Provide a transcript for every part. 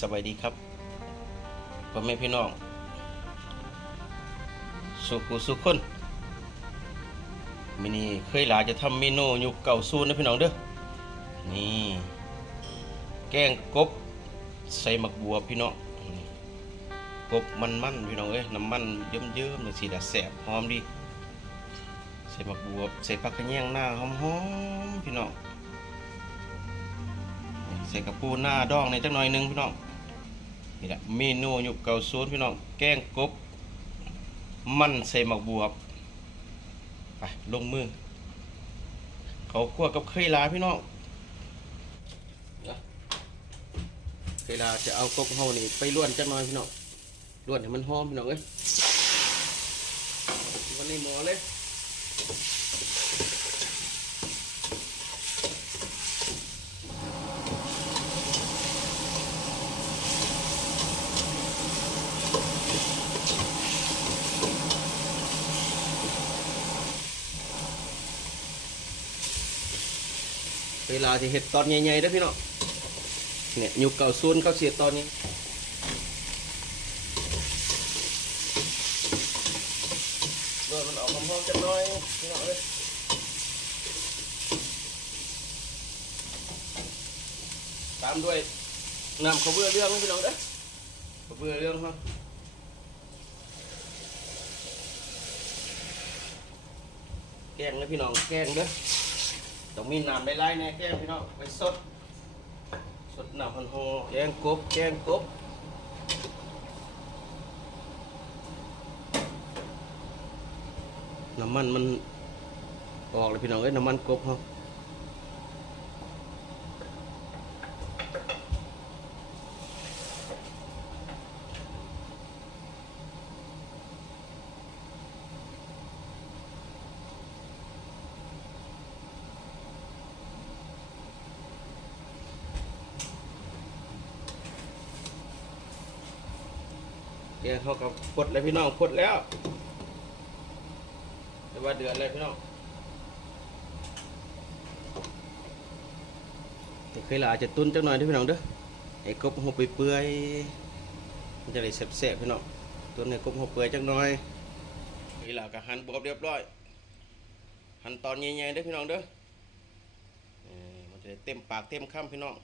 สวัสดีครับพ่อแม่พี่น้อง สุขุสุขคนมินี่เคยหลาจะทำเมนูยุคเก่าซูนนะพี่น้องเด้อ นี่ แกงกบใส่หมักบัวพี่น้อง กบมันมันพี่น้องเอ้ยน้ำมันเยิ้มเยิ้มๆเลยสีดาแสบหอมดี ใส่หมักบัวใส่ผักกระเนียงหน้าหอมๆพี่น้อง ส่กระปูหน้าดองในจักหน่อยหนึงพี่น้องนี่แหละเมนูยุคเกาซูนพี่น้องแกงกบ มันใส่หมักบวบไปลงมือ เขาคั่วกับเคยลาพี่น้องเคยลาจะเอากบเฮานี่ไปล้วนจักหน่อยพี่น้องล้วนให้มันหอมพี่น้องเอ้ยวันนี้หมอเลย เวลาที่เห็ดตอนใหญ่ๆเด้พี่น้องเนี่ยยุคเก่าซูนเขาเสียตอนนี้เมื่อมันออกหอมจังน้อยพี่น้องเลยตามด้วยน้ำข้าวเบื่อเรื่องพี่น้องเด้อข้าวเบื่อเรื่องฮะแกงนะพี่น้องแกงเด้อ ต้องมีน้ำไล่แน่แกงพี่น้องไปสด สดน้ำพันโฮแกงกบแกงกบน้ำมันมันออกเลยพี่น้องเอ้ยน้ำมันกบเหรอ แกงเขากับพดเลยพี่น้องพดแล้ว แต่ว่าเดือดเลยพี่น้องแต่เคยละอาจจะตุ้นจักหน่อยด้อพี่น้องเด้อไอ้กบหัวเปื่อยมันจะได้แซ่บๆพี่น้องตุ้นให้กบหัวเปื่อยจักหน่อยเคยละก็หั่นบวบเรียบร้อย หั่นตอนใหญ่ๆเด้อพี่น้องเด้อมันจะได้เต็มปากเต็มคำพี่น้อง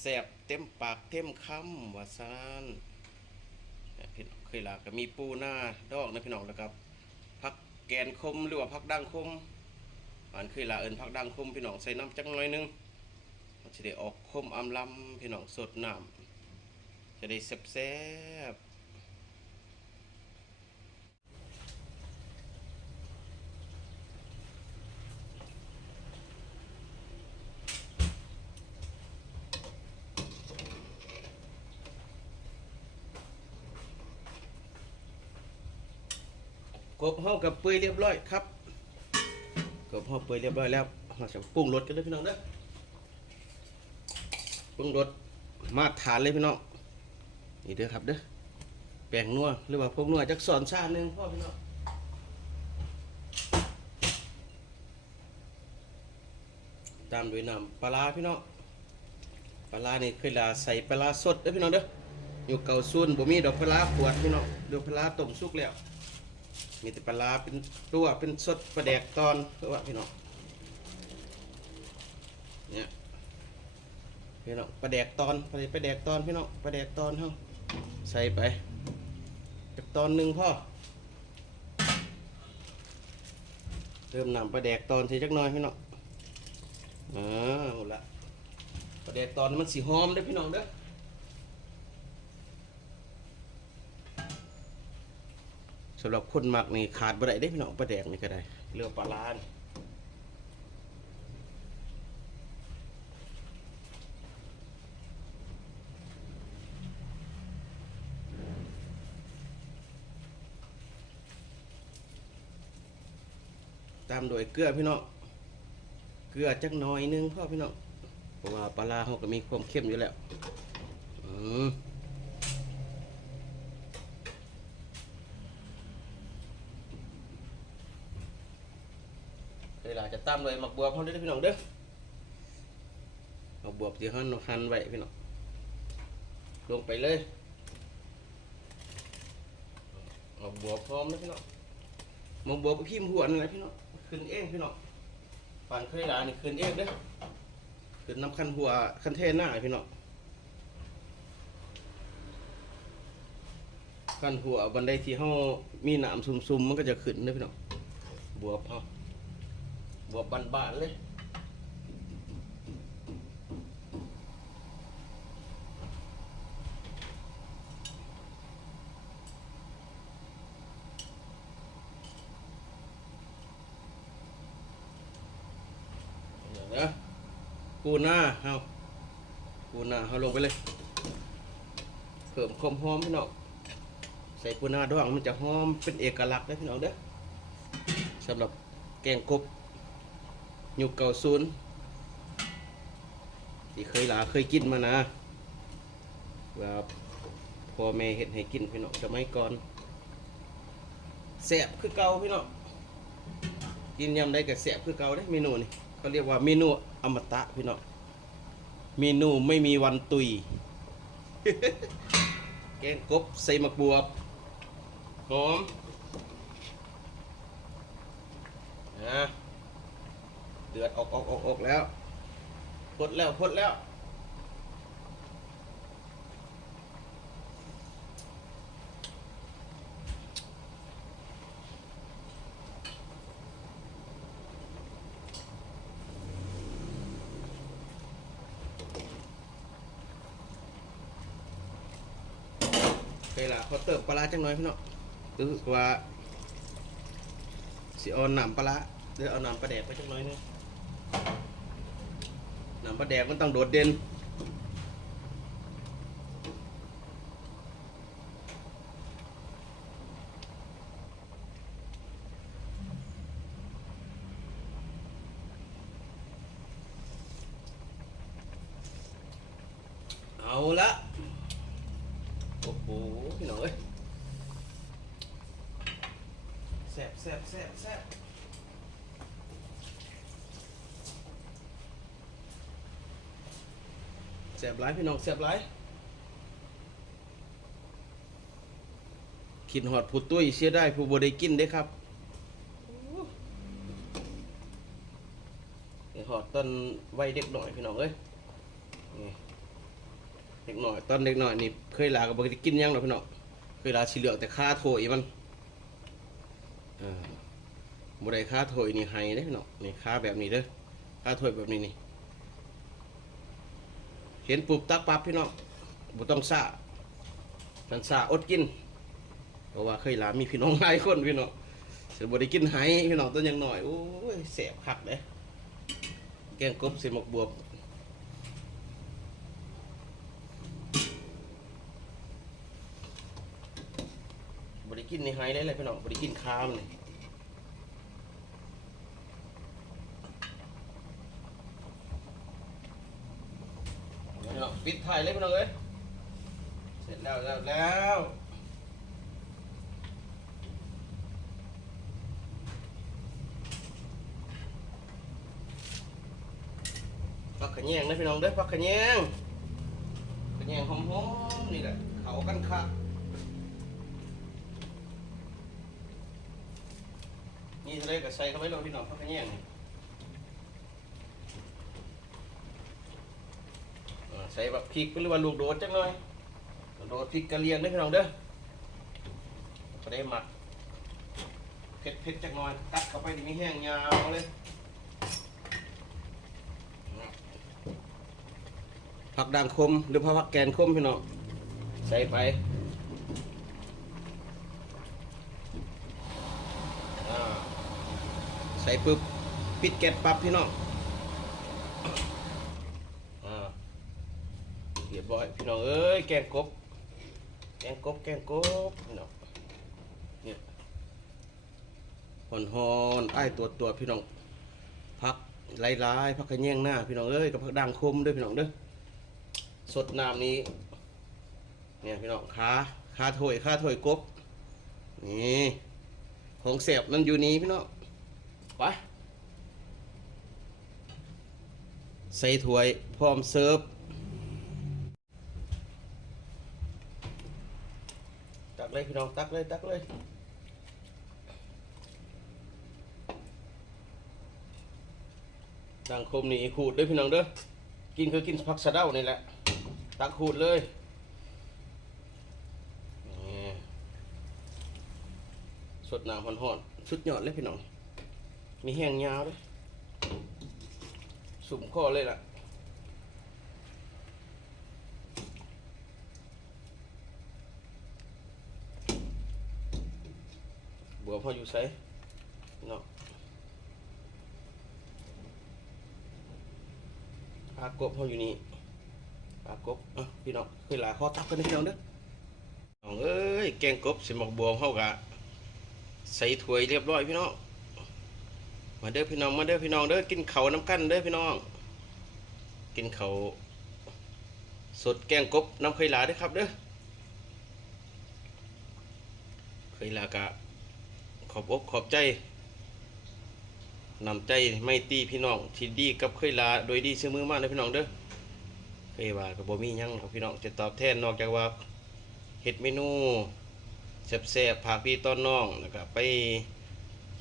แซ่บเต็มปากเต็มคำว่าซาน เนี่ยพี่น้องเคยลาก็มีปูหน้าดอกนะพี่น้องนะครับพักแกนคมหรือว่าพักดังคมอันเคยลาเอินพักดังคมพี่น้องใส่น้ำจักหน่อยหนึงมันจะได้ออกคมอำลำพี่น้องสดน้ำจะได้แซ่บๆ กบเฮากับเปื่อยเรียบร้อยครับกบเฮาเปื่อยเรียบร้อยแล้วเราจะปรุงรสกันเลยพี่น้องเด้อปรุงรสมาตรฐานเลยพี่น้องนี่เด้อครับเด้อแป้งนัวหรือว่าพวกนัวจักสอนชาหนึ่งพ่อพี่น้องตามด้วยน้ำปลาพี่น้องปลานี่เคยลาใส่ปลาสดเด้อพี่น้องเด้ออยู่เก่าซุนบ่มีดอกปลาขวดพี่น้องดอกปลาร้าต้มสุกแล้ว มีแต่ปลาเป็นตัวเป็นสดปลาแดกตอนเพื่อว่าพี่น้องเนี่ยพี่น้องปลาแดกตอนปลาปแดกตอนพี่น้องปลาแดกตอนเฮาใส่ไปจักตอนหนึ่งพ่อเริ่มนำปลาแดกตอนใส่จักน่อยพี่น้องอ่าหมดละปลาแดกตอนมันสีหอมเด้พี่น้องเด้อ สำหรับคนมักนี่ขาดบ่ได้ได้พี่น้องปลาแดกนี่ก็ได้เรือปลาลานตามโดยเกลือพี่น้องเกลือจักน่อยหนึงพ่อพี่น้องเพราะว่าปลาลาเขาก็มีความเข้มอยู่แล้วอืม เวลา จะตั้มเลยหมักบวบเขาได้พี่น้องเด้อหมักบวบที่หั่นหั่นไว้พี่น้องลงไปเลยเอาบวบพร้อมนะพี่น้องมาบวบพิมพ์หัวนนะพี่น้องขึ้นเองพี่น้องฝันเคยหลานี่ขึ้นเองเด้อขึ้นน้ำคันหัวคันเทนหน้าพี่น้องคันหัวบันไดที่เฮามีหนามซุ่มๆมันก็จะขึ้นเด้พี่น้องบวบเฮา บวบบานๆเลยเดี๋ยวนะปูหน้าเฮาปูหน้าเฮาลงไปเลยเพิ่มความหอมพี่น้องใส่ปูหน้าดองมันจะหอมเป็นเอกลักษณ์นะพี่น้องเด้อสำหรับแกงกบ ยุคเก่าศูนย์ที่เคยหลาเคยกินมานะว่าพ่อแม่เห็ดให้กินพี่น้องสมัยก่อนแซ่บคือเก่าพี่น้องกินยำได้กับแสบคือเก่าได้เมนูนี่เขาเรียกว่าเมนูอมตะพี่น้องเมนูไม่มีวันตุย แกงกบใส่หมักบวบหอมนะ เดือดออกออกออกออกแล้วพดแล้วพดแล้วเคยละเขาเติมปลาร้าจังน้อยพี่น้องรู้สึกว่าสิเอาหนำปลาร้าหรือเอาหนำปลาแดกไปจังน้อยนึง นำปลาแดกมันต้องโดดเด่นเอาละโอ้โหพี่น้องเอ้ยแซ่บแซ่บแซ่บแซ่บ แซ่บหลายพี่น้องแซ่บหลายคิดหอดผู้ตุ้ยเสียได้ผู้บ่ได้กินได้ครับหอดตอนวัยเด็กหน่อยพี่น้องเอ้ยเด็กหน่อยตอนเด็กหน่อยนี่เคยลากับบได้กินยังหรอพี่น้องเคยลาสีเหลืองแต่ค่าโถยมันบ่ได้ค่าโถยนี่ให้เด้พี่น้องนี่ค่าแบบนี้เด้อค่าโถยแบบนี้นี่ เห็นปุบตักปั๊บพี่น้องบ่ต้องซาทันซาอดกิน เพราะว่าเคยลามีพี่น้องหลายคนพี่น้องเสิบ่ได้กินให้พี่น้องตอนยังหน้อยโอ้ยแสบคักเด้แกงกบใส่หมกบวบบริกินในไฮได้เลยพี่น้องบริกินข้ามเลยพี่น้อง ปิดถ่ายเลยพี่น้องเอ้ยเสร็จแล้วแล้วแล้วพักขะแยงนะพี่น้องเด้อพักขะแยงขะแยงหอมๆนี่แหละเขากันคักนี่เลยก็ใส่เข้าไปลงพี่น้องพักกันแยงนี่อ่า ใส่แบบพริกหรือว่าลูกโดดจังหน่อยโดดพริกกะเลียงเด้พี่น้องเด้อก็ได้หมักเผ็ดเผ็ดๆจังหน่อยตัดเข้าไปนี่ไม่แห้งยาวเลยผักด่างคมหรือผักแกนคมพี่น้องใส่ไปใส่ปึ๊บปิดแก๊สปั๊บพี่น้องอ่า เรียบร้อยพี่น้องเอ้ยแกงกบ แกงกบแกงกบพี่น้องเนี่ยหอนหอนไอ้ตัวตัวพี่น้องพักไลายลายๆพักขะแยงหน้าพี่น้องเอ้ยกับพักด่างคมด้วยพี่น้องเด้อสดน้ำนี้ เนี่ยพี่น้องขาขาถ้วยขาถ้วยกบนี่ของเสียบมันอยู่นี้พี่น้องไปใส่ถ้วยพร้อมเสิร์ฟ เลยพี่น้องตักเลยตักเลยดังคมนี่ขูดเด้อพี่น้องเด้อกินคือกินผักสะเด้านี่แหละ ตักขูดเลยสดน้ำห่อนๆสุดยอดเลยพี่น้อง มีแห้งยาวด้วยสุ่มข้อเลยล่ะ บวมเขาอยู่ไสเนาะปลากบเขาอยู่นี่ปลากบอะพี่น้องเคยหลาข้อตับกันนะพี่น้องเด้อน้องเอ้ยแกงกบสิหมกบวมเขากะใส่ถ้วยเรียบร้อยพี่น้องมาเด้อพี่น้องมาเด้อพี่น้องเด้อกินเขาน้ำกันเด้อพี่น้อง กินเขาสดแกงกบน้ำเคยหลาเด้อครับเด้อเคยหลากะ ขอบอกขอบใจนำใจไม่ตีพี่น้องที่ดีกับเคยลาโดยดีเสมอมานะพี่น้องเด้อเคยว่ากับบ่มียังครับพี่น้องจะตอบแทนนอกจากว่าเฮ็ดเมนูแซ่บๆพาพี่ต้อนน้องแล้วก็ไป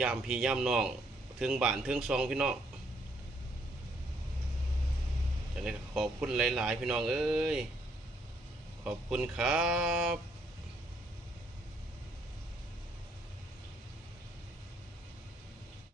ยามพี่ยามน้องถึงบ้านถึงซองพี่น้องจะได้ขอบคุณหลาย ๆ พี่น้องเอ้ยขอบคุณครับ